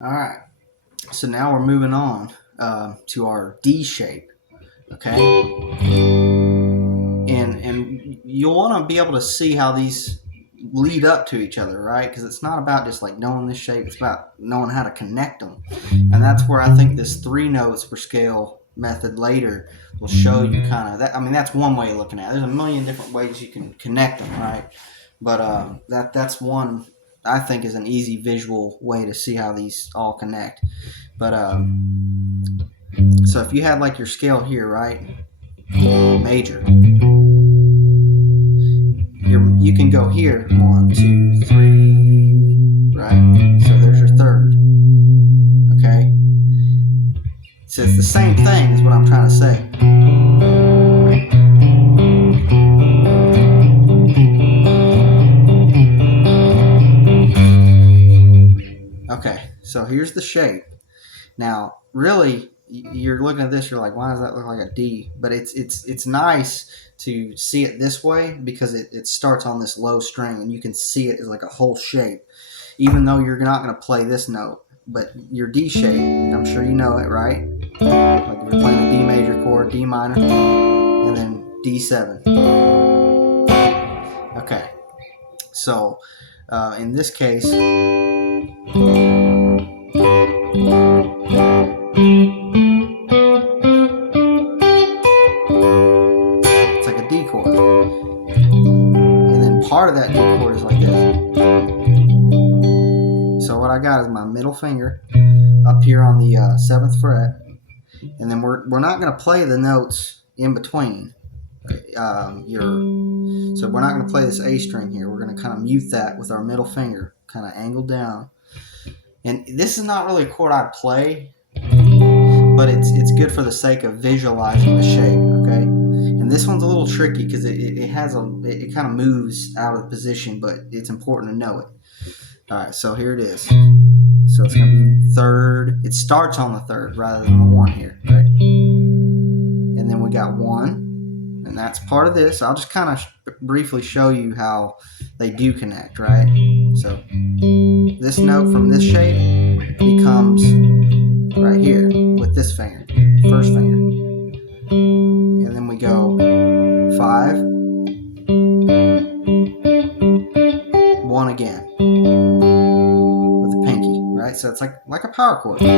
All right, so now we're moving on to our D shape, okay? And you'll want to be able to see how these lead up to each other, right? Because it's not about just like knowing this shape; it's about knowing how to connect them, and that's where I think this 3 notes per scale method later will show you kind of that. I mean, that's one way of looking at it. There's a million different ways you can connect them, right? But that's one I think is an easy visual way to see how these all connect. But so if you had like your scale here, right, major, you can go here 1, 2, 3, right. So there's your third. Okay, so it's the same thing is what I'm trying to say. Okay, so here's the shape. Now, really, you're looking at this, you're like, why does that look like a D? But it's nice to see it this way because it starts on this low string and you can see it as like a whole shape, even though you're not going to play this note. But your D shape, I'm sure you know it, right? Like if you're playing a D major chord, D minor, and then D7. Okay, so in this case, it's like a D chord. And then part of that D chord is like this. So what I got is my middle finger up here on the 7th fret. And then we're not going to play the notes in between. So we're not going to play this A string here. We're going to kind of mute that with our middle finger, kind of angled down. And this is not really a chord I'd play, but it's good for the sake of visualizing the shape, okay? And this one's a little tricky because it kind of moves out of position, but it's important to know it. All right, so here it is. So it's going to be third. It starts on the third rather than the 1 here, right? And then we got 1, and that's part of this. I'll just kind of briefly show you how they do connect, right? So this note from this shape becomes right here with this finger, first finger. And then we go 5, 1 again with the pinky, right? So it's like a power chord. We're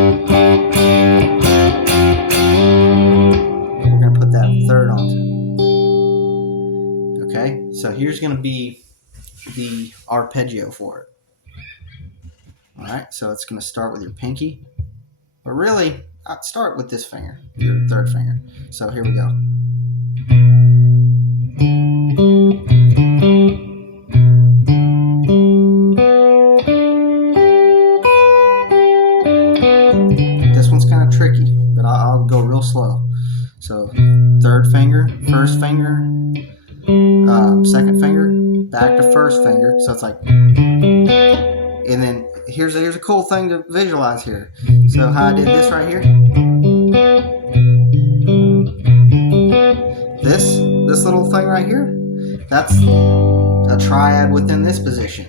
going to put that third onto. Okay, so here's going to be the arpeggio for it. All right, so it's going to start with your pinky, but really, I'd start with this finger, your third finger. So here we go. This one's kind of tricky, but I'll go real slow. So third finger, first finger, second finger, back to first finger. So it's like, and then here's a cool thing to visualize here. So how I did this right here. This little thing right here, that's a triad within this position.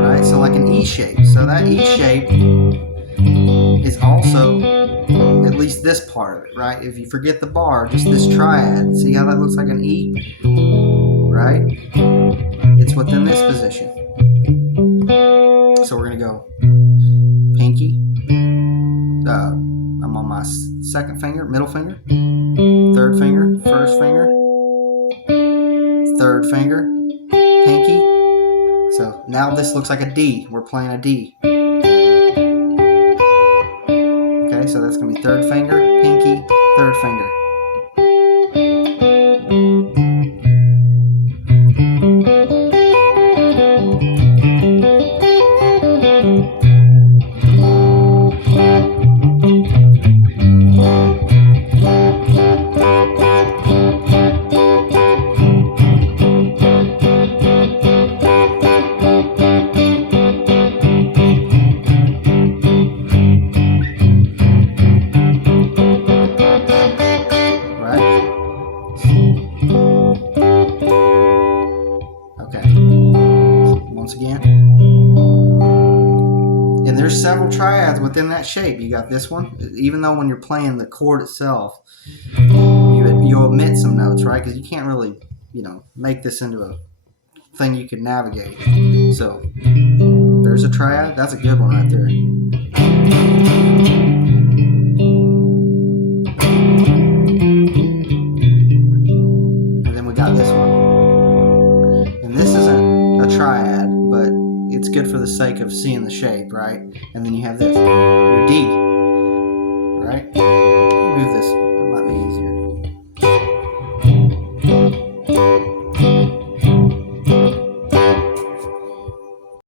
Right, so like an E shape. So that E shape is also at least this part of it, right? If you forget the bar, just this triad. See how that looks like an E? Right? It's within this position. So we're going to go pinky. I'm on my second finger, middle finger, third finger, first finger, third finger, pinky. So now this looks like a D. We're playing a D. Okay, so that's going to be third finger, pinky, third finger. there's several triads within that shape. You got this one, even though when you're playing the chord itself, you omit some notes, right? Because you can't really, make this into a thing you can navigate. So there's a triad. That's a good one right there. And then we got this one. And this isn't a triad, but it's good for the sake of seeing the shape, right? And then you have this, your D, right? Move this